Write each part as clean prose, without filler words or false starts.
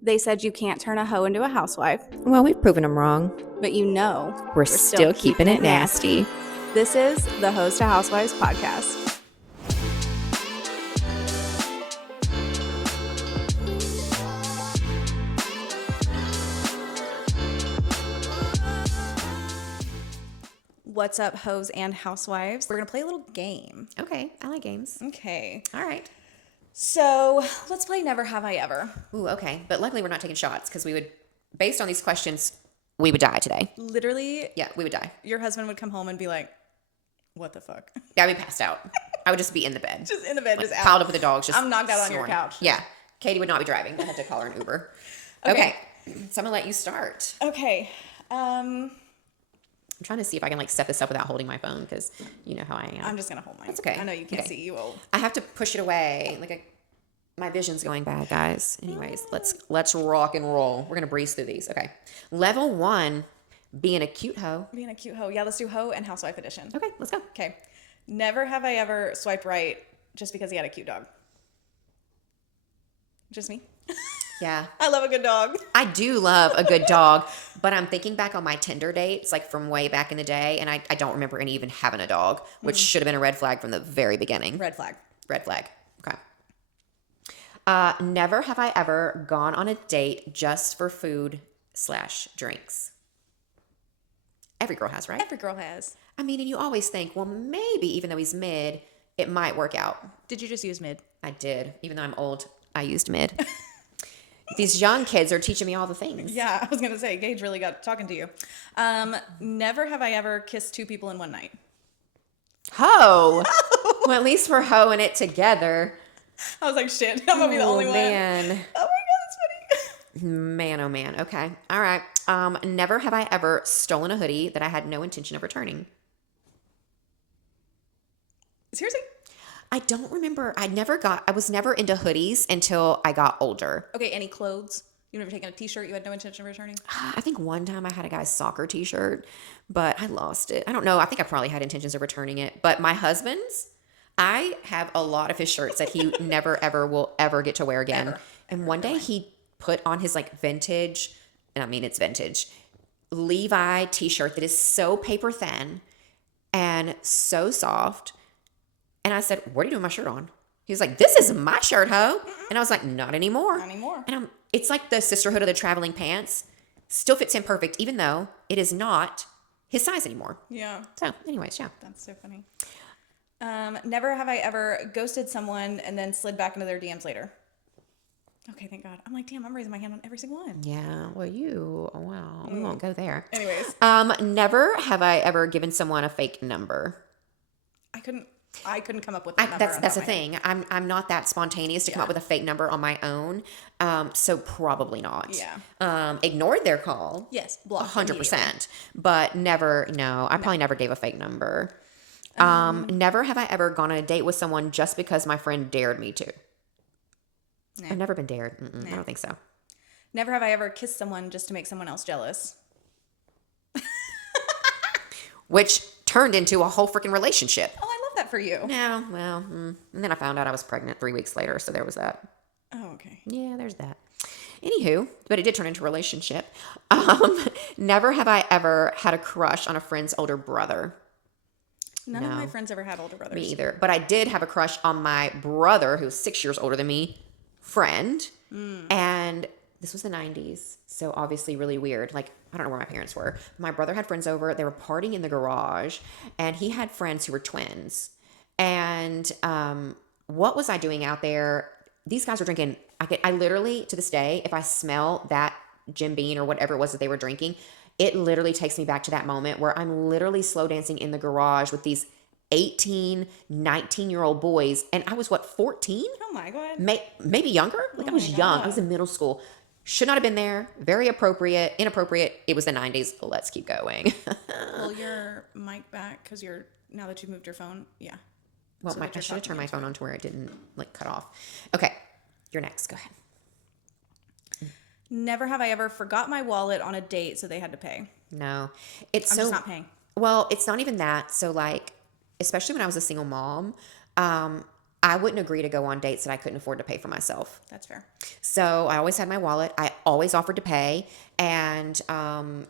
They said you can't turn a hoe into a housewife, Well, we've proven them wrong. but We're still keeping it nasty. This is the Hoes to Housewives podcast. What's up, hoes and housewives? We're going to play a little game. Okay, I like games. Okay. All right. So let's play Never Have I Ever. Ooh, okay. But luckily we're not taking shots because we would, based on these questions, we would die today. Literally, Yeah, we would die. your husband would come home and be like, what the fuck? Yeah, I'd be passed out. I would just be in the bed. Just in the bed, like, just out. piled up with the dogs. Just I'm knocked out on your snoring. couch. Yeah. Katie would not be driving. I had to call her an Uber. Okay. So I'm going to let you start. Okay. I'm trying to see if I can set this up without holding my phone because you know how I am. I'm just going to hold mine. That's okay. I know you can't Okay. see, you old. I have to push it away. My vision's going bad, guys. Anyways, let's rock and roll. We're gonna breeze through these. Okay. Level 1, being a cute hoe. Being a cute hoe. Yeah, let's do Hoe and Housewife Edition. Okay, let's go. Okay. Never have I ever swiped right just because he had a cute dog. Just me. Yeah. I love a good dog. I do love a good dog, but I'm thinking back on my Tinder dates, from way back in the day, and I don't remember any even having a dog, which should have been a red flag from the very beginning. Red flag. Red flag. Okay. Never have I ever gone on a date just for food/drinks. Every girl has, right? Every girl has. I mean, and you always think, well, maybe even though he's mid, it might work out. Did you just use mid? I did. Even though I'm old, I used mid. These young kids are teaching me all the things. Yeah, I was going to say, Gage really got talking to you. Never have I ever kissed two people in one night. Ho! Well, at least we're hoeing it together. I was like, shit, I'm going to be the only one. Man. Oh my God, that's funny. Man, oh man. Okay. All right. Never have I ever stolen a hoodie that I had no intention of returning. Seriously? I don't remember. I was never into hoodies until I got older. Okay, any clothes? You've never taken a t-shirt you had no intention of returning? I think one time I had a guy's soccer t-shirt, but I lost it. I don't know. I think I probably had intentions of returning it. But my husband's, I have a lot of his shirts that he never, ever will ever get to wear again. And one day he put on his vintage, and I mean it's vintage, Levi t-shirt that is so paper thin and so soft. And I said, what are you doing with my shirt on? He was like, this is my shirt, ho. And I was like, not anymore. Not anymore. And it's like the sisterhood of the traveling pants. Still fits him perfect, even though it is not his size anymore. Yeah. So, anyways, yeah. That's so funny. Never have I ever ghosted someone and then slid back into their DMs later. Okay, thank God. I'm like, damn, I'm raising my hand on every single one. Yeah, well, we won't go there. Anyways. Never have I ever given someone a fake number. I couldn't come up with that number. That's the thing. I'm not that spontaneous to come up with a fake number on my own. So probably not. Yeah. Ignored their call. Yes. Blocked 100%. But never, no. I probably never gave a fake number. Never have I ever gone on a date with someone just because my friend dared me to. Nah. I've never been dared. I don't think so. Never have I ever kissed someone just to make someone else jealous. Which turned into a whole freaking relationship. Oh, I love that for you. Yeah, well, and then I found out I was pregnant 3 weeks later, so there was that. Oh, okay. Yeah, there's that. Anywho, but it did turn into a relationship. Never have I ever had a crush on a friend's older brother. None of my friends ever had older brothers. Me either. But I did have a crush on my brother, who's 6 years older than me, friend. And this was the 90s, so obviously really weird. I don't know where my parents were. My brother had friends over. They were partying in the garage, and he had friends who were twins. And what was I doing out there? These guys were drinking. I literally, to this day, if I smell that Jim Beam or whatever it was that they were drinking, it literally takes me back to that moment where I'm literally slow dancing in the garage with these 18, 19-year-old boys. And I was, 14? Oh my God. Maybe younger? I was young. I was in middle school. Should not have been there. Very inappropriate. It was the 90s. Let's keep going. Pull your mic back because now that you moved your phone. Yeah. Well, So that I you're should have talking turned my into phone on to where it didn't cut off. Okay. You're next. Go ahead. Never have I ever forgot my wallet on a date so they had to pay. No. I'm just not paying. Well, it's not even that. So especially when I was a single mom, I wouldn't agree to go on dates that I couldn't afford to pay for myself. That's fair. So I always had my wallet. I always offered to pay. And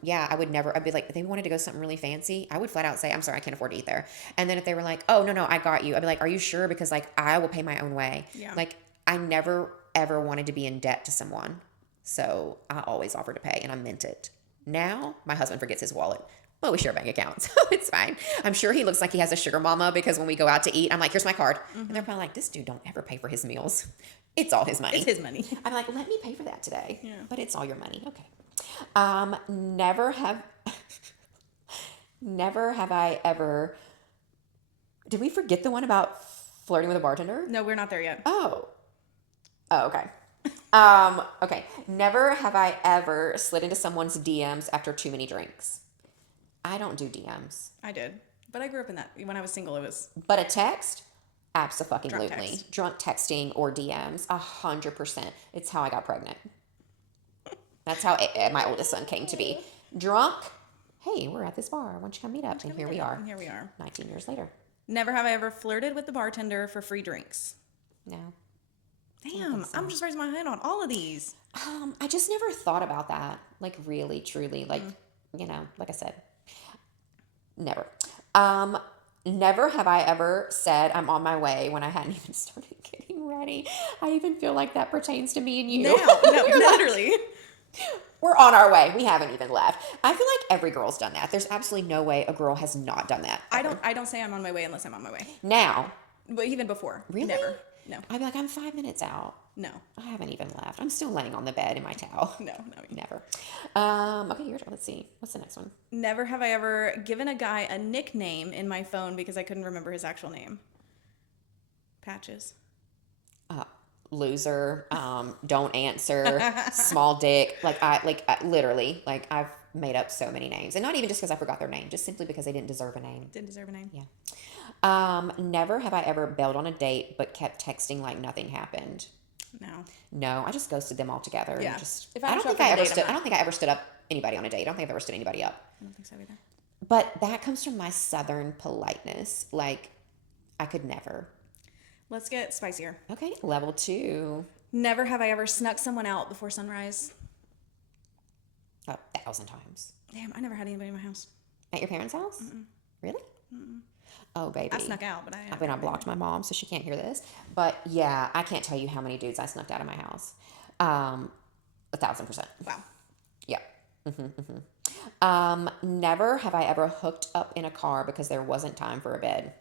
yeah, I would never, I'd be like, if they wanted to go something really fancy, I would flat out say, I'm sorry, I can't afford to eat there. And then if they were like, oh, no, I got you. I'd be like, are you sure? Because like, I will pay my own way. Yeah. Like, I never ever wanted to be in debt to someone. So I always offered to pay and I meant it. Now my husband forgets his wallet. Well, we share bank accounts, so it's fine. I'm sure he looks like he has a sugar mama because when we go out to eat, I'm like, here's my card. And they're probably like, this dude don't ever pay for his meals. It's all his money. It's his money. I'm like, let me pay for that today. Yeah. But it's all your money. Okay. Never have I ever, did we forget the one about flirting with a bartender? No, we're not there yet. Oh, okay. Okay. Never have I ever slid into someone's DMs after too many drinks. I don't do DMs. I did. But I grew up in that. When I was single, it was... But a text? Absolutely. Drunk text. Drunk texting or DMs, 100%. It's how I got pregnant. That's how my oldest son came to be. Drunk, hey, we're at this bar. Why don't you come meet up? And here we are. And here we are. 19 years later. Never have I ever flirted with the bartender for free drinks. No. Damn, I'm just raising my hand on all of these. I just never thought about that. Like really, truly, like, like I said, never. Never have I ever said I'm on my way when I hadn't even started getting ready. I even feel like that pertains to me and you. No, literally. We're on our way. We haven't even left. I feel like every girl's done that. There's absolutely no way a girl has not done that. I don't say I'm on my way unless I'm on my way. Now. But even before. Really? Never. No. I'd be like, I'm 5 minutes out. No. I haven't even left. I'm still laying on the bed in my towel. No. Never. Okay, yours. Let's see. What's the next one? Never have I ever given a guy a nickname in my phone because I couldn't remember his actual name. Patches. Loser. Don't answer. Small dick. Literally, I've made up so many names, and not even just because I forgot their name, just simply because they didn't deserve a name. Didn't deserve a name. Yeah. Never have I ever bailed on a date but kept texting like nothing happened. No, I just ghosted them altogether. Yeah. And just, If I don't show think up I on a ever date, stood. I don't think I ever stood up anybody on a date. I don't think I've ever stood anybody up. I don't think so either. But that comes from my Southern politeness. Like, I could never. Let's get spicier. Okay, level 2. Never have I ever snuck someone out before sunrise. 1,000 times. Damn, I never had anybody in my house. At your parents' house? Mm-mm. Really? Mm-mm. Oh, baby. I snuck out, but I blocked my mom, so she can't hear this. But yeah, I can't tell you how many dudes I snuck out of my house. 1,000%. Wow. Yeah. Never have I ever hooked up in a car because there wasn't time for a bed.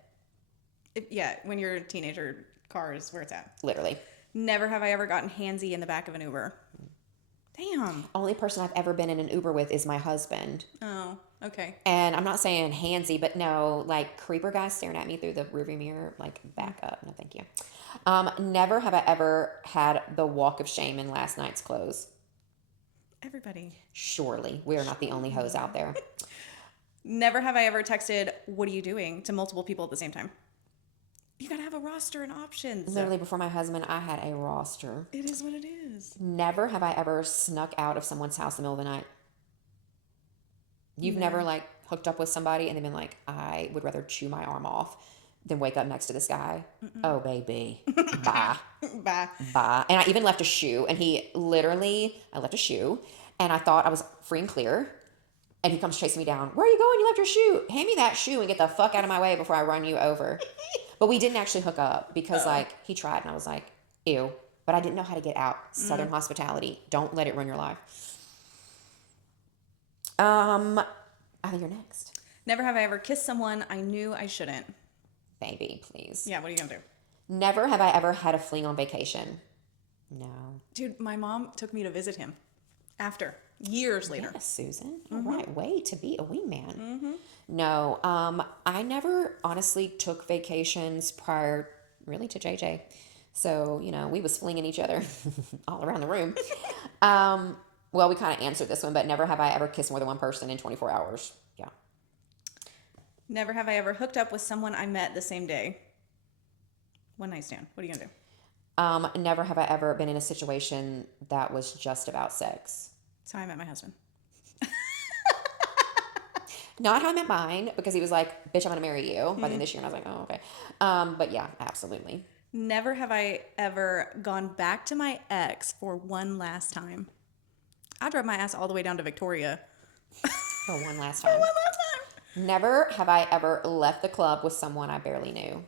When you're a teenager, car is where it's at. Literally. Never have I ever gotten handsy in the back of an Uber. Damn. Only person I've ever been in an Uber with is my husband. Oh, okay. And I'm not saying handsy, but no, like creeper guys staring at me through the rearview mirror, like back up. No, thank you. Never have I ever had the walk of shame in last night's clothes. Everybody. Surely. We are not the only hoes out there. Never have I ever texted, "What are you doing?" to multiple people at the same time. You gotta have a roster and options. Literally, before my husband, I had a roster. It is what it is. Never have I ever snuck out of someone's house in the middle of the night. You've never hooked up with somebody and they've been like, I would rather chew my arm off than wake up next to this guy. Mm-mm. Oh, baby. Bye. Bye. And I even left a shoe, and I left a shoe, and I thought I was free and clear. And he comes chasing me down. Where are you going? You left your shoe. Hand me that shoe and get the fuck out of my way before I run you over. But we didn't actually hook up because he tried, and I was like, ew. But I didn't know how to get out. Southern hospitality. Don't let it ruin your life. I think you're next. Never have I ever kissed someone I knew I shouldn't. Baby, please. Yeah, what are you gonna do? Never have I ever had a fling on vacation. No. Dude, my mom took me to visit him years later. Yes, Susan. Right way to be a wingman. No, I never honestly took vacations prior really to JJ. So, we was flinging each other all around the room. Well, we kind of answered this one, but never have I ever kissed more than one person in 24 hours. Yeah. Never have I ever hooked up with someone I met the same day. One night stand. What are you gonna do? Never have I ever been in a situation that was just about sex. That's how I met my husband. Not how I met mine, because he was like, bitch, I'm going to marry you by the end of this year. And I was like, oh, okay. But yeah, absolutely. Never have I ever gone back to my ex for one last time. I drove my ass all the way down to Victoria For one last for one time. last time. Never have I ever left the club with someone I barely knew.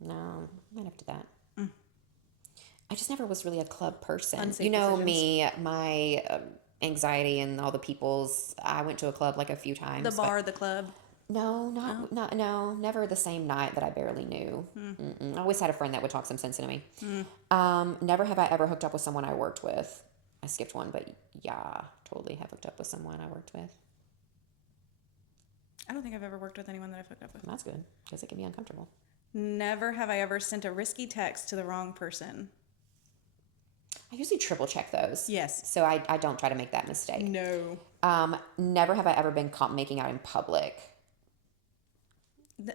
No, not up to that. I just never was really a club person. Unsafe You know decisions. me, my anxiety and all the people's. I went to a club like a few times. The but bar, the club. no, no, never the same night that I barely knew. I always had a friend that would talk some sense into me. Never have I ever hooked up with someone I worked with. I skipped one, but yeah, totally have hooked up with someone I worked with. I don't think I've ever worked with anyone that I've hooked up with. That's good because it can be uncomfortable. Never have I ever sent a risky text to the wrong person. I usually triple check those. Yes. So I don't try to make that mistake. No. Never have I ever been caught making out in public.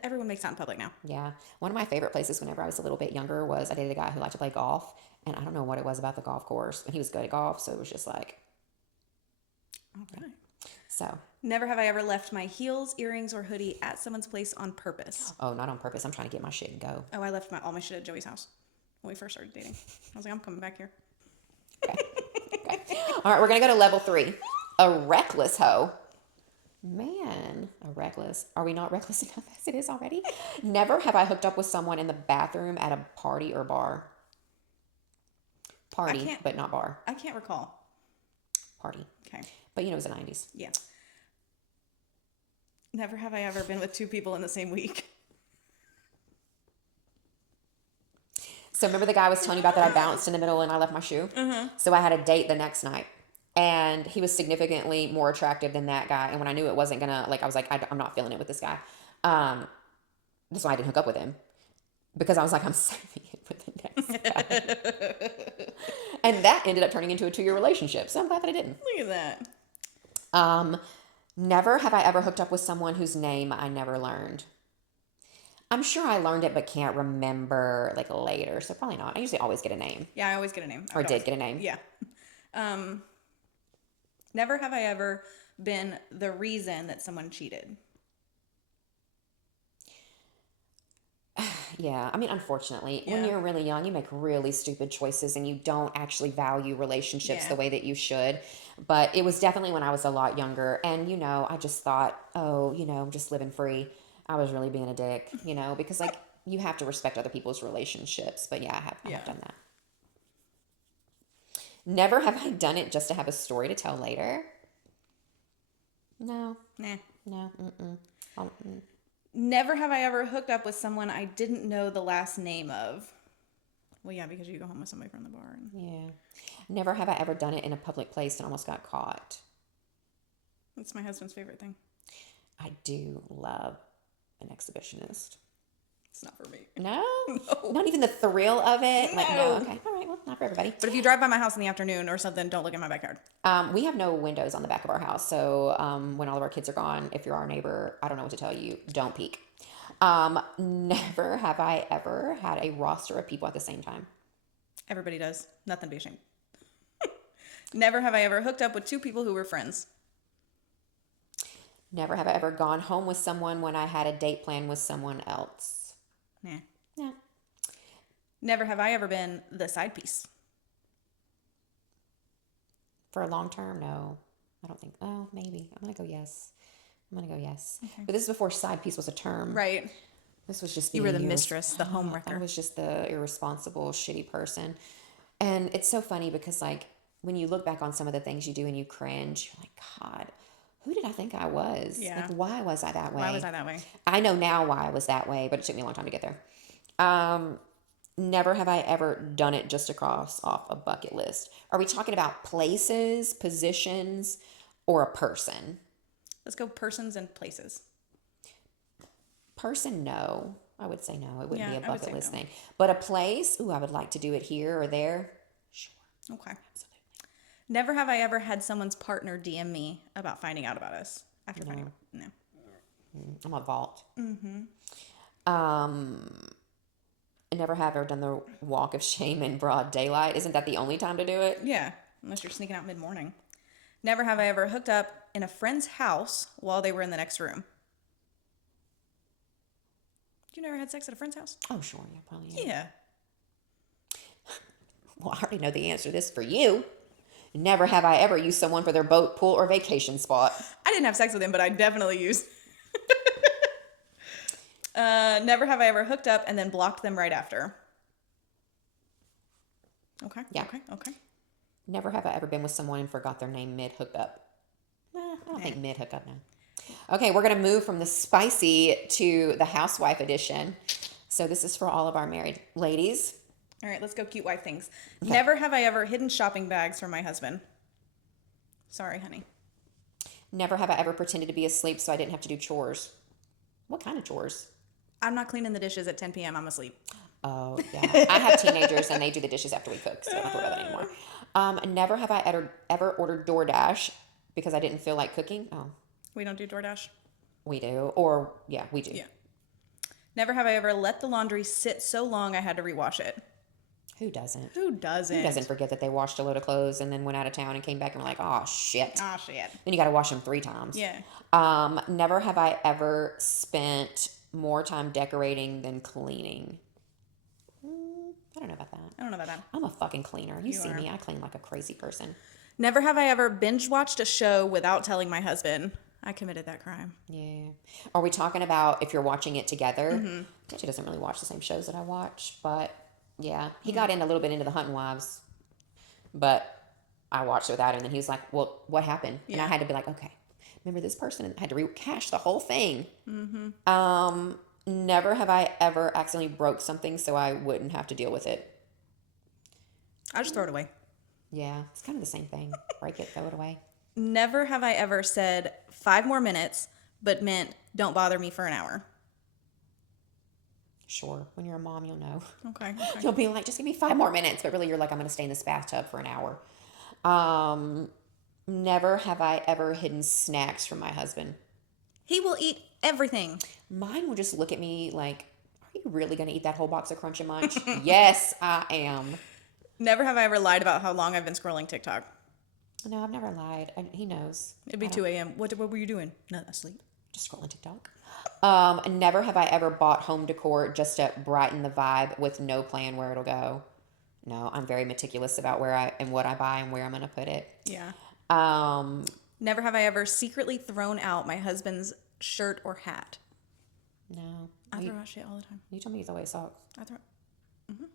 Everyone makes out in public now. Yeah. One of my favorite places whenever I was a little bit younger was I dated a guy who liked to play golf. And I don't know what it was about the golf course, but he was good at golf. So it was just like, All right. so. Never have I ever left my heels, earrings, or hoodie at someone's place on purpose. Oh, not on purpose. I'm trying to get my shit and go. Oh, I left all my shit at Joey's house when we first started dating. I was like, I'm coming back here. Okay. All right, we're going to go to level 3. A reckless hoe. Man, a reckless. Are we not reckless enough as it is already? Never have I hooked up with someone in the bathroom at a party or bar. Party, but not bar. I can't recall. Party. Okay. But you know, it was the 90s. Yeah. Never have I ever been with 2 people in the same week. So remember the guy I was telling you about that I bounced in the middle and I left my shoe? So I had a date the next night. And he was significantly more attractive than that guy. And when I knew it wasn't gonna, like, I was like, I'm not feeling it with this guy. That's why I didn't hook up with him. Because I was like, I'm saving it for the next guy. And that ended up turning into a 2-year relationship. So I'm glad that I didn't. Look at that. Never have I ever hooked up with someone whose name I never learned. I'm sure I learned it, but can't remember like later. So probably not. I usually always get a name. Yeah, I always get a name. Or did get a name. Yeah. Never have I ever been the reason that someone cheated. Yeah, I mean, unfortunately, when Yeah. you're really young, you make really stupid choices and you don't actually value relationships Yeah. the way that you should. But it was definitely when I was a lot younger. And, you know, I just thought, oh, you know, I'm just living free. I was really being a dick, you know, because like you have to respect other people's relationships. But yeah, I have done that. Never have I done it just to have a story to tell later. No. Nah. No. Never have I ever hooked up with someone I didn't know the last name of. Well, yeah, because you go home with somebody from the bar. Yeah. Never have I ever done it in a public place and almost got caught. That's my husband's favorite thing. I do love an exhibitionist. It's not for me. No? Not even the thrill of it? Like, no. No. Okay. All right. Well, not for everybody. But if you drive by my house in the afternoon or something, don't look in my backyard. We have no windows on the back of our house. So when all of our kids are gone, if you're our neighbor, I don't know what to tell you. Don't peek. Never have I ever had a roster of people at the same time. Everybody does. Nothing to be ashamed. Never have I ever hooked up with 2 people who were friends. Never have I ever gone home with someone when I had a date plan with someone else. Nah. Yeah. Never have I ever been the side piece. For a long term, no. I don't think. Oh, maybe. I'm going to go yes. Okay. But this is before side piece was a term. Right. This was just You were the being mistress, the home wrecker. I was just the irresponsible, shitty person. And it's so funny because, like, when you look back on some of the things you do and you cringe, you're like, God, who did I think I was? Yeah. Like, why was I that way? Why was I that way? I know now why I was that way, but it took me a long time to get there. Never have I ever done it just to cross off a bucket list. Are we talking about places, positions, or a person? Let's go persons and places. Person, no. I would say no. It wouldn't Yeah, be a I would bucket say list no. thing. But a place, ooh, I would like to do it here or there. Sure. Okay. Never have I ever had someone's partner DM me about finding out about us after finding out. No. I'm a vault. Never have ever done the walk of shame in broad daylight. Isn't that the only time to do it? Yeah, unless you're sneaking out mid-morning. Never have I ever hooked up in a friend's house while they were in the next room. You never had sex at a friend's house? Oh, sure. Yeah, probably. Yeah. Well, I already know the answer to this for you. Never have I ever used someone for their boat, pool, or vacation spot. I didn't have sex with him, but I definitely used. Never have I ever hooked up and then blocked them right after. Okay. Yeah. Okay. Never have I ever been with someone and forgot their name mid hookup. I don't think mid hookup now. Okay, we're going to move from the spicy to the housewife edition. So this is for all of our married ladies. All right, let's go cute wife things. Okay. Never have I ever hidden shopping bags from my husband. Sorry, honey. Never have I ever pretended to be asleep so I didn't have to do chores. What kind of chores? I'm not cleaning the dishes at 10 p.m. I'm asleep. Oh, yeah. I have teenagers and they do the dishes after we cook, so I don't have to worry about that anymore. Never have I ever ordered DoorDash because I didn't feel like cooking. Oh. We don't do DoorDash? We do. Or, yeah, we do. Yeah. Never have I ever let the laundry sit so long I had to rewash it. Who doesn't? Who doesn't? Who doesn't forget that they washed a load of clothes and then went out of town and came back and were like, oh, shit. Oh, shit. Then you got to wash them 3 times. Yeah. Never have I ever spent more time decorating than cleaning. I don't know about that. I'm a fucking cleaner. You see me. I clean like a crazy person. Never have I ever binge watched a show without telling my husband. I committed that crime. Yeah. Are we talking about if you're watching it together? Mm-hmm. She doesn't really watch the same shows that I watch, but yeah. He got in a little bit into the Hunting Wives, but I watched it without him, and he was like, well, what happened? Yeah. And I had to be like, okay, remember this person? And I had to recash the whole thing. Mm-hmm. Never have I ever accidentally broke something so I wouldn't have to deal with it. I just throw it away. Yeah, it's kind of the same thing. Break it, throw it away. Never have I ever said 5 more minutes, but meant don't bother me for an hour. Sure. When you're a mom, you'll know. Okay. You'll be like, just give me 5 more minutes. But really, you're like, I'm going to stay in this bathtub for an hour. Never have I ever hidden snacks from my husband. He will eat everything. Mine will just look at me like, are you really going to eat that whole box of Crunch and Munch? Yes, I am. Never have I ever lied about how long I've been scrolling TikTok. No, I've never lied. He knows. It'd be 2 a.m. What were you doing? Not asleep. Just scrolling TikTok. Never have I ever bought home decor just to brighten the vibe with no plan where it'll go. No, I'm very meticulous about where what I buy and where I'm going to put it. Yeah. Never have I ever secretly thrown out my husband's shirt or hat. No. I throw out shit all the time. You told me he's always socks. I throw. Mm-hmm.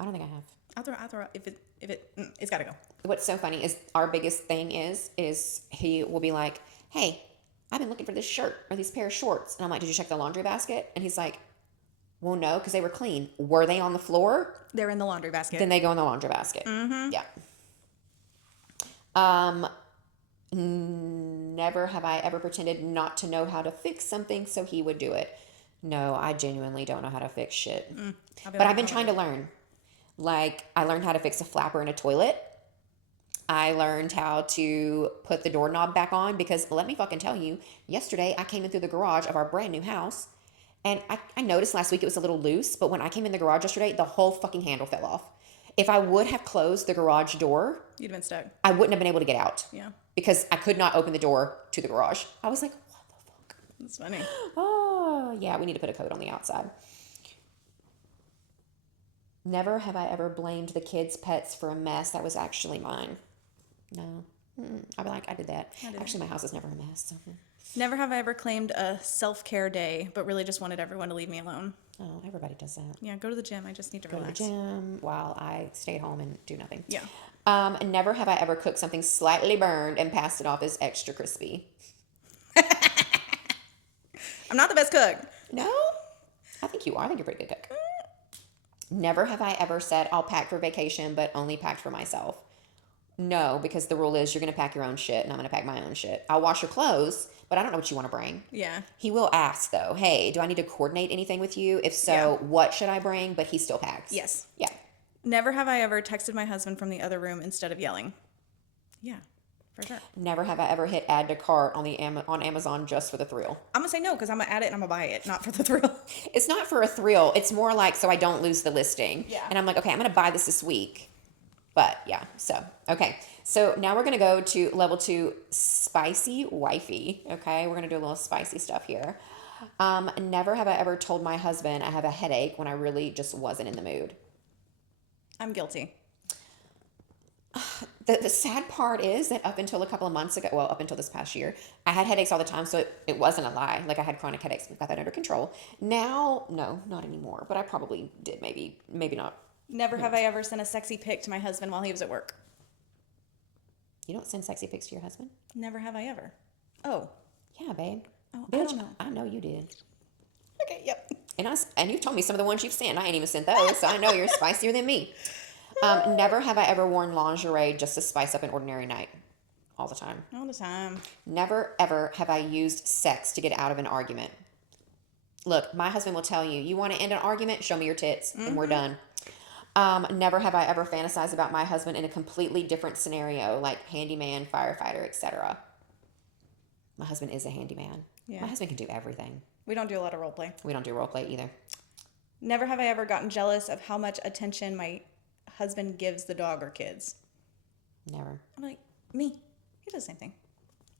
I don't think I have. I throw out it's got to go. What's so funny is our biggest thing is he will be like, hey, I've been looking for this shirt or these pair of shorts. And I'm like, did you check the laundry basket? And he's like, well, no, because they were clean. Were they on the floor? They're in the laundry basket. Then they go in the laundry basket. Mm-hmm. Yeah. Never have I ever pretended not to know how to fix something so he would do it. No, I genuinely don't know how to fix shit. But I've been trying to learn. Like, I learned how to fix a flapper in a toilet. I learned how to put the doorknob back on because, let me fucking tell you, yesterday I came in through the garage of our brand new house and I noticed last week it was a little loose, but when I came in the garage yesterday, the whole fucking handle fell off. If I would have closed the garage door, you'd have been stuck. I wouldn't have been able to get out. Yeah. Because I could not open the door to the garage. I was like, what the fuck? That's funny. Oh, yeah, we need to put a coat on the outside. Never have I ever blamed the kids' pets for a mess that was actually mine. No. I'd be like, I did that. Actually, my house is never a mess. So. Never have I ever claimed a self-care day, but really just wanted everyone to leave me alone. Oh, everybody does that. Yeah, go to the gym. I just need to relax. Go to the gym while I stay at home and do nothing. Yeah. Never have I ever cooked something slightly burned and passed it off as extra crispy. I'm not the best cook. No? I think you are. I think you're a pretty good cook. Never have I ever said, I'll pack for vacation, but only packed for myself. No, because the rule is you're going to pack your own shit and I'm going to pack my own shit. I'll wash your clothes, but I don't know what you want to bring. Yeah. He will ask, though, hey, do I need to coordinate anything with you? If so, what should I bring? But he still packs. Yes. Yeah. Never have I ever texted my husband from the other room instead of yelling. Yeah, for sure. Never have I ever hit add to cart on Amazon just for the thrill. I'm going to say no because I'm going to add it and I'm going to buy it, not for the thrill. It's not for a thrill. It's more like so I don't lose the listing. Yeah. And I'm like, okay, I'm going to buy this week. But yeah, so, okay. So now we're going to go to level 2, spicy wifey. Okay, we're going to do a little spicy stuff here. Never have I ever told my husband I have a headache when I really just wasn't in the mood. I'm guilty. The sad part is that up until a couple of months ago, well, up until this past year, I had headaches all the time, so it wasn't a lie. Like I had chronic headaches. We've got that under control. Now, no, not anymore. But I probably did. Maybe not. Never have I ever sent a sexy pic to my husband while he was at work. You don't send sexy pics to your husband? Never have I ever. Oh. Yeah, babe. Oh, Bitch, I don't know. I know you did. Okay, yep. And you've told me some of the ones you've sent. I ain't even sent those, so I know you're spicier than me. Never have I ever worn lingerie just to spice up an ordinary night. All the time. All the time. Never, ever have I used sex to get out of an argument. Look, my husband will tell you, you want to end an argument? Show me your tits, and we're done. Never have I ever fantasized about my husband in a completely different scenario, like handyman, firefighter, etc. My husband is a handyman. Yeah. My husband can do everything. We don't do a lot of role play. We don't do role play either. Never have I ever gotten jealous of how much attention my husband gives the dog or kids. Never. I'm like, me. He does the same thing.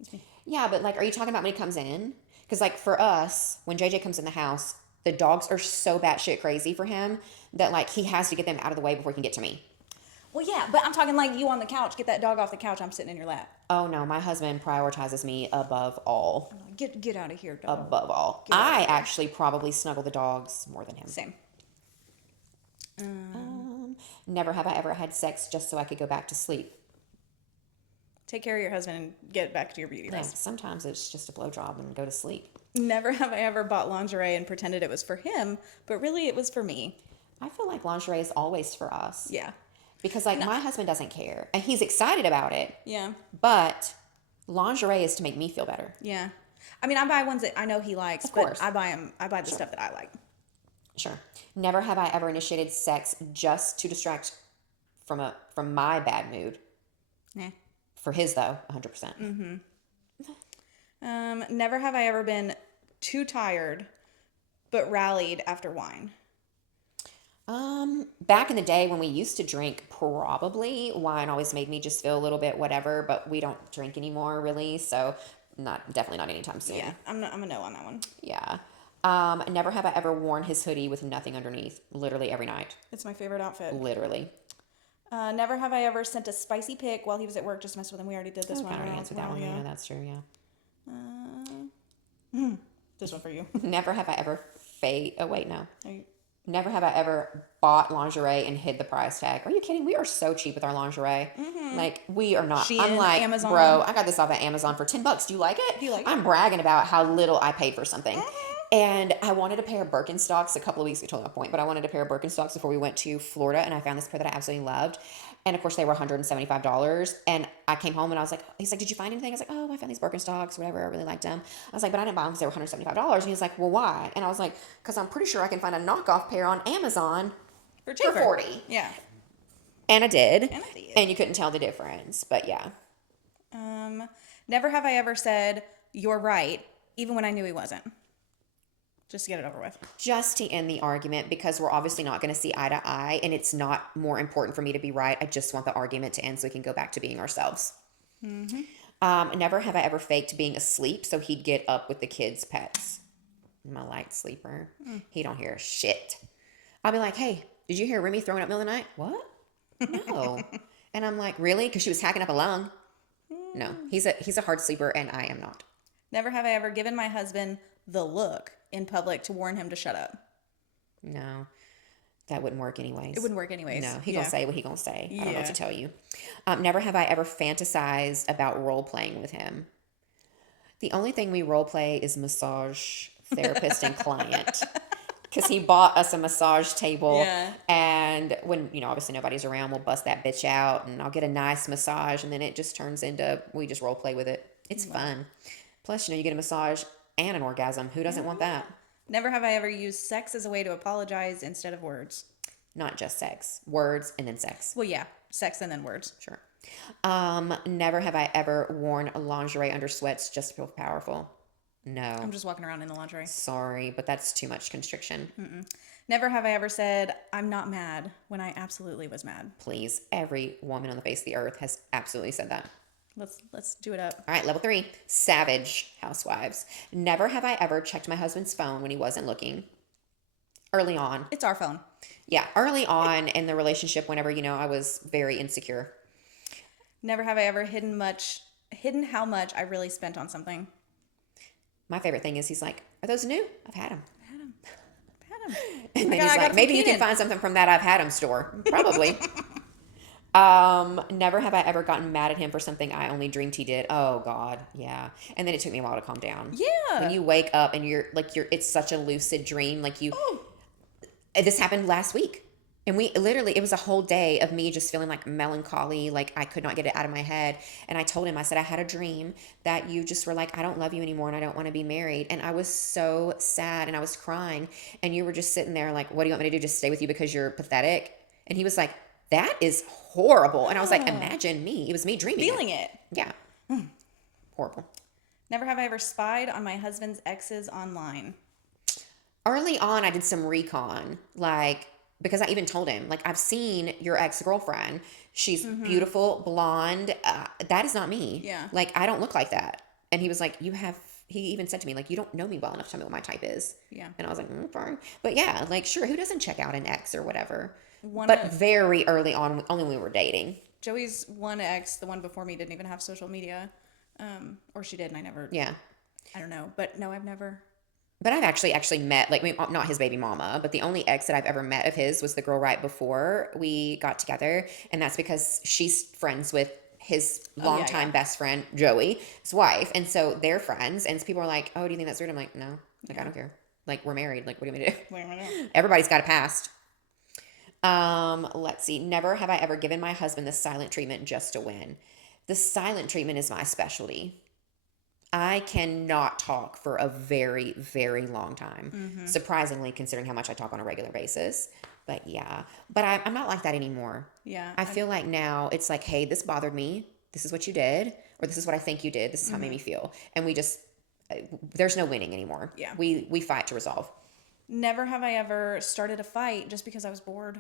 It's me. Yeah, but like, are you talking about when he comes in? Because like for us, when JJ comes in the house, the dogs are so batshit crazy for him that like he has to get them out of the way before he can get to me. Well, yeah, but I'm talking like you on the couch. Get that dog off the couch. I'm sitting in your lap. Oh no, my husband prioritizes me above all. I'm like, get out of here, dog. Above all. I actually probably snuggle the dogs more than him. Same. Never have I ever had sex just so I could go back to sleep. Take care of your husband and get back to your beauty Yeah, rest. sometimes it's just a blowjob and go to sleep. Never have I ever bought lingerie and pretended it was for him, but really it was for me. I feel like lingerie is always for us. Yeah. Because like my husband doesn't care and he's excited about it. Yeah. But lingerie is to make me feel better. Yeah. I mean, I buy ones that I know he likes, Of course. but I buy the stuff that I like. Sure. Never have I ever initiated sex just to distract from my bad mood. Nah. For his though, 100%. Never have I ever been too tired, but rallied after wine. Back in the day when we used to drink, probably wine always made me just feel a little bit whatever, but we don't drink anymore really, so definitely not anytime soon. Yeah, I'm a no on that one. Yeah. Never have I ever worn his hoodie with nothing underneath, literally every night. It's my favorite outfit. Literally. Never have I ever sent a spicy pic while he was at work just to mess with him. We already did this I one. already Right? answered that one. Yeah, that's true. Yeah. This one for you. Never have I ever oh wait, no. Are you- Never have I ever bought lingerie and hid the price tag. Are you kidding? We are so cheap with our lingerie. Like we are not. Shein, I'm like, Amazon. bro, I got this off at Amazon for $10. Do you like it? Do you like it? I'm bragging about how little I paid for something. And I wanted a pair of Birkenstocks a couple of weeks ago, totally my point, but I wanted a pair of Birkenstocks before we went to Florida, and I found this pair that I absolutely loved. And of course, they were $175. And I came home and I was like, he's like, did you find anything? I was like, oh, I found these Birkenstocks, whatever. I really liked them. I was like, but I didn't buy them because they were $175. And he's like, well, why? And I was like, because I'm pretty sure I can find a knockoff pair on Amazon For for $40. Yeah. And I did. And I did. And you couldn't tell the difference. But yeah. Never have I ever said, you're right, even when I knew he wasn't. Just to get it over with. Just to end the argument, because we're obviously not going to see eye to eye, and it's not more important for me to be right. I just want the argument to end so we can go back to being ourselves. Never have I ever faked being asleep so he'd get up with the kids' pets. I'm a light sleeper. He don't hear shit. I'll be like, hey, did you hear Remy throwing up in the middle of the night? What? No. And I'm like, really? Because she was hacking up a lung. No, he's a hard sleeper, and I am not. Never have I ever given my husband the look in public to warn him to shut up. No, that wouldn't work anyways. It wouldn't work anyways. No, he gonna say what he gonna say. I don't know Yeah. what to tell you. Never have I ever fantasized about role playing with him. The only thing we role play is massage therapist and client. Because he bought us a massage table. Yeah. And when, obviously nobody's around, we'll bust that bitch out and I'll get a nice massage. And then it just turns into, we just role play with it. It's fun. Plus, you get a massage and an orgasm. Who doesn't want that? Never have I ever used sex as a way to apologize instead of words. Not just sex. Words and then sex. Well, yeah, sex and then words. Sure. Never have I ever worn lingerie under sweats just to feel powerful. No. I'm just walking around in the lingerie. Sorry, but that's too much constriction. Never have I ever said, I'm not mad, when I absolutely was mad. Please. Every woman on the face of the earth has absolutely said that. Let's do it up. All right, level 3, savage housewives. Never have I ever checked my husband's phone when he wasn't looking. Early on. It's our phone. Yeah, early on in the relationship whenever, I was very insecure. Never have I ever hidden how much I really spent on something. My favorite thing is he's like, are those new? I've had them. Had 'em. Had 'em. And Oh my then God, he's I got like, 'em from maybe you can Keenan. find something from that I've had 'em store. Probably. Never have I ever gotten mad at him for something I only dreamed he did. Oh God, yeah. And then it took me a while to calm down. Yeah. When you wake up and it's such a lucid dream. Oh. This happened last week. And it was a whole day of me just feeling like melancholy, like I could not get it out of my head. And I told him, I said, I had a dream that you just were like, I don't love you anymore and I don't want to be married. And I was so sad and I was crying. And you were just sitting there like, what do you want me to do? Just stay with you because you're pathetic? And he was like, that is horrible. And I was like, imagine me. It was me dreaming. Feeling it. Yeah. Horrible. Never have I ever spied on my husband's exes online. Early on, I did some recon, because I even told him, I've seen your ex-girlfriend. She's beautiful, blonde. That is not me. Yeah. I don't look like that. And he was like, he even said to me, you don't know me well enough to tell me what my type is. Yeah. And I was like, fine. But yeah, sure, who doesn't check out an ex or whatever? But very early on, only when we were dating. Joey's one ex, the one before me, didn't even have social media. Or she did, and I never. Yeah. I don't know. But no, I've never. But I've actually met, not his baby mama, but the only ex that I've ever met of his was the girl right before we got together. And that's because she's friends with his longtime best friend, Joey, his wife. And so they're friends. And so people are like, oh, do you think that's weird? I'm like, no, I don't care. We're married. What do you want me to do? Everybody's got a past. Let's see. Never have I ever given my husband the silent treatment just to win. The silent treatment is my specialty. I cannot talk for a very, very long time. Surprisingly, considering how much I talk on a regular basis. But yeah. But I'm not like that anymore. Yeah. I feel like now it's like, hey, this bothered me. This is what you did. Or this is what I think you did. This is how it made me feel. And we just, there's no winning anymore. Yeah. We fight to resolve. Never have I ever started a fight just because I was bored.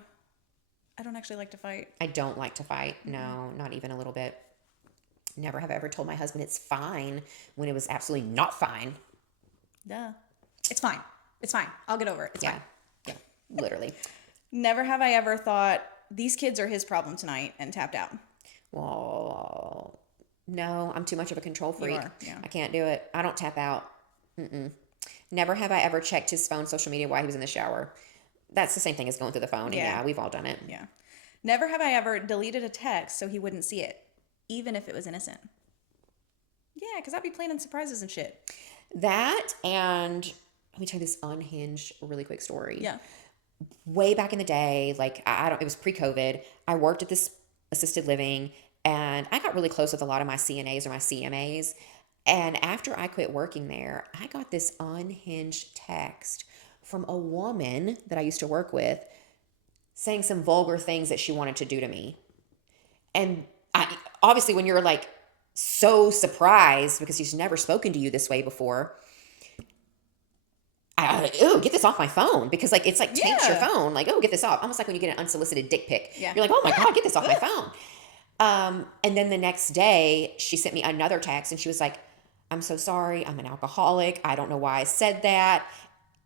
I don't actually like to fight. I don't like to fight. No, not even a little bit. Never have I ever told my husband it's fine when it was absolutely not fine. Duh. It's fine. It's fine. I'll get over it. It's fine. Yeah, literally. Never have I ever thought, these kids are his problem tonight, and tapped out. Well, no, I'm too much of a control freak. You are, yeah. I can't do it. I don't tap out. Never have I ever checked his phone, social media while he was in the shower. That's the same thing as going through the phone. And yeah, we've all done it. Yeah. Never have I ever deleted a text so he wouldn't see it, even if it was innocent. Yeah, because I'd be planning surprises and shit. That, and let me tell you this unhinged, really quick story. Yeah. Way back in the day, it was pre-COVID. I worked at this assisted living, and I got really close with a lot of my CNAs or my CMAs. And after I quit working there, I got this unhinged text from a woman that I used to work with saying some vulgar things that she wanted to do to me. And obviously when you're so surprised because she's never spoken to you this way before, get this off my phone, because it's taints your phone. Get this off. Almost like when you get an unsolicited dick pic. Yeah. You're like, oh my God, get this off my phone. And then the next day she sent me another text and she was like, I'm so sorry. I'm an alcoholic. I don't know why I said that.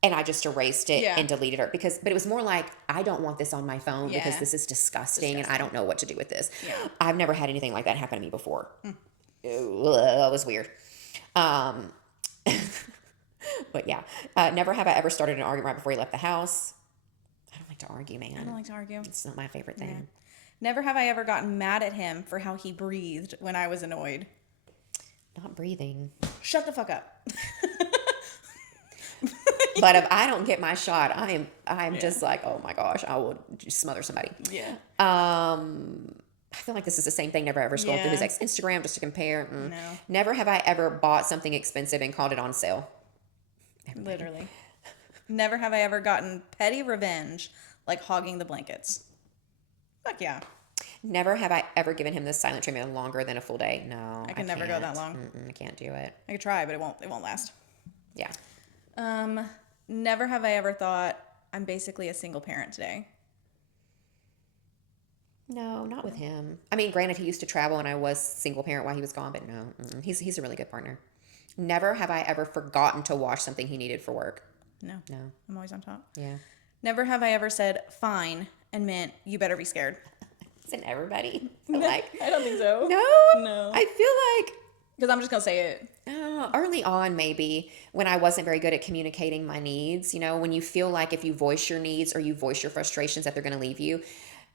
And I just erased it and deleted her but it was more like, I don't want this on my phone because this is disgusting and I don't know what to do with this. Yeah. I've never had anything like that happen to me before. That was weird. But yeah, never have I ever started an argument right before he left the house. I don't like to argue, man. I don't like to argue. It's not my favorite thing. Yeah. Never have I ever gotten mad at him for how he breathed when I was annoyed. Not breathing. Shut the fuck up. But if I don't get my shot, I'm just like, oh my gosh, I will just smother somebody. Yeah. I feel like this is the same thing. Never ever scrolled through his Instagram just to compare. No. Never have I ever bought something expensive and called it on sale. Everybody. Literally. Never have I ever gotten petty revenge, like hogging the blankets. Fuck yeah. Never have I ever given him this silent treatment longer than a full day. No, I can never go that long. I can't do it. I could try, but it won't last. Yeah. Never have I ever thought, I'm basically a single parent today. No, not with him. I mean, granted, he used to travel and I was single parent while he was gone, but no, he's a really good partner. Never have I ever forgotten to wash something he needed for work. No. I'm always on top. Yeah. Never have I ever said, fine, and meant, you better be scared. Isn't everybody? I don't think so. No? No. I feel like Because I'm just going to say it. early on, maybe, when I wasn't very good at communicating my needs, when you feel like if you voice your needs or you voice your frustrations that they're going to leave you,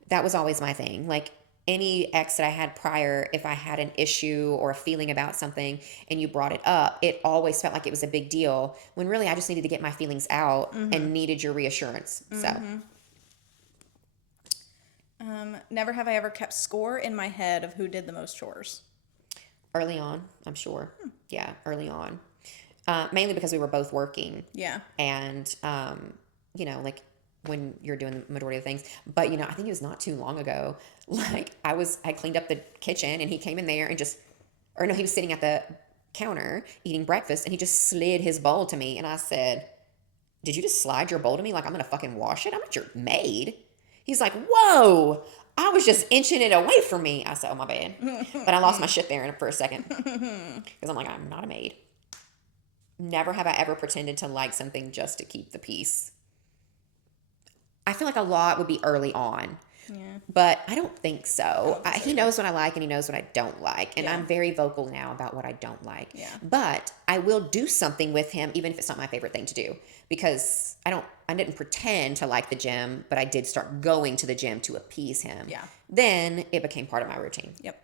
that was always my thing. Like any ex that I had prior, if I had an issue or a feeling about something and you brought it up, it always felt like it was a big deal when really I just needed to get my feelings out and needed your reassurance. So. Never have I ever kept score in my head of who did the most chores. Early on, I'm sure. Yeah, early on. Mainly because we were both working. Yeah. And, like when you're doing the majority of things. But, I think it was not too long ago. Like I cleaned up the kitchen and he came in there and he was sitting at the counter eating breakfast and he just slid his bowl to me. And I said, did you just slide your bowl to me like I'm going to fucking wash it? I'm not your maid. He's like, whoa, I was just inching it away from me. I said, oh, my bad. But I lost my shit there for a second. Because I'm like, I'm not a maid. Never have I ever pretended to like something just to keep the peace. I feel like a lot would be early on. Yeah. But I don't think so. He knows what I like and he knows what I don't like. And I'm very vocal now about what I don't like. Yeah. But I will do something with him even if it's not my favorite thing to do. Because I didn't pretend to like the gym, but I did start going to the gym to appease him. Yeah. Then it became part of my routine. Yep.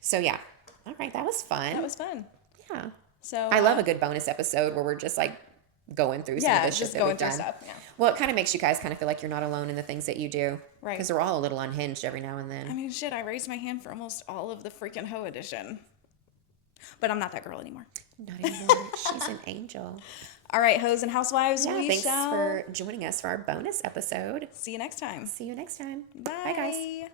So yeah. All right, that was fun. That was fun. Yeah. So I love a good bonus episode where we're just like going through some of the shit that we've done. Stuff. Yeah. Well, it kind of makes you guys kind of feel like you're not alone in the things that you do. Right. Because we're all a little unhinged every now and then. I mean, shit, I raised my hand for almost all of the freaking Hoe edition. But I'm not that girl anymore. Not anymore. She's an angel. All right, hoes and housewives, thanks for joining us for our bonus episode. See you next time. See you next time. Bye. Bye, guys.